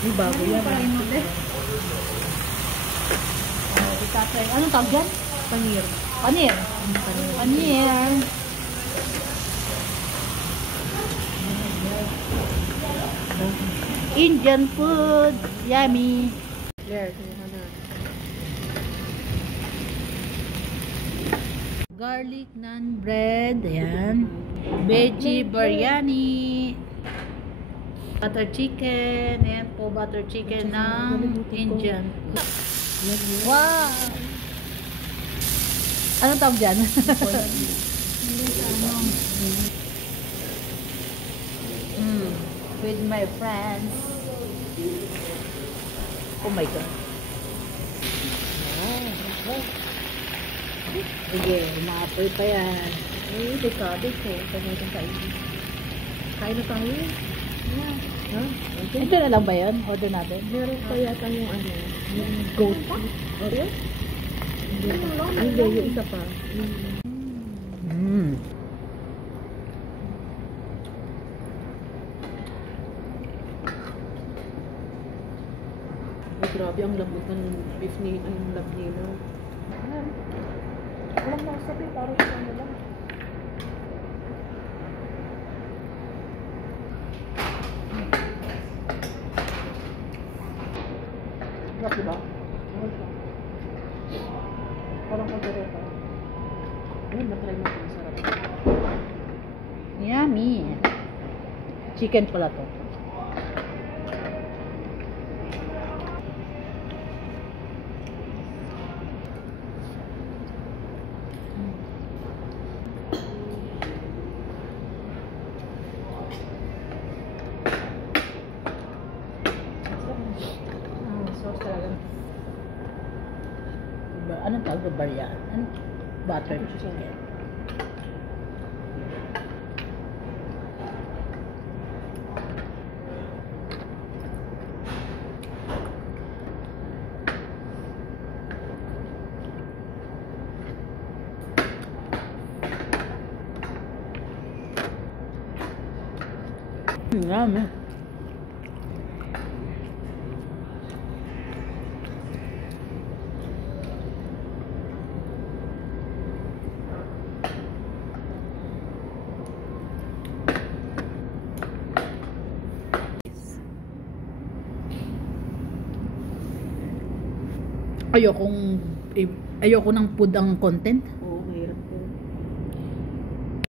May bago yan. Anong tawag dyan? Panir. Panir. Panir. Indian food. Yummy. There. Garlic naan bread. Ayan. Veggie biryani. Butter chicken. Ayan po, butter chicken ng Indian. Wow! Anong tawag dyan? With my friends. Oh my God. Sige, umaapoy pa yan. Ay, dekado ko. Pagkakang kainin. Kain na tayo. Ha? Ito na lang ba yun? Order natin? Meron pa yata yung ano. Yung goat pa? Okay? Hindi, yung isa pa. Ay, grabe ang lambot ng beef ni, ang lab nila. Walang masabi, parang sa ano lang. Sarap diba? Parang kagareta. Ayun, matry mo ito. Sarap. Yummy. Chicken pala to. Sauce talaga. Anong tawag na barya? Butter chicken. Yummy. Ayoko ng food ang content.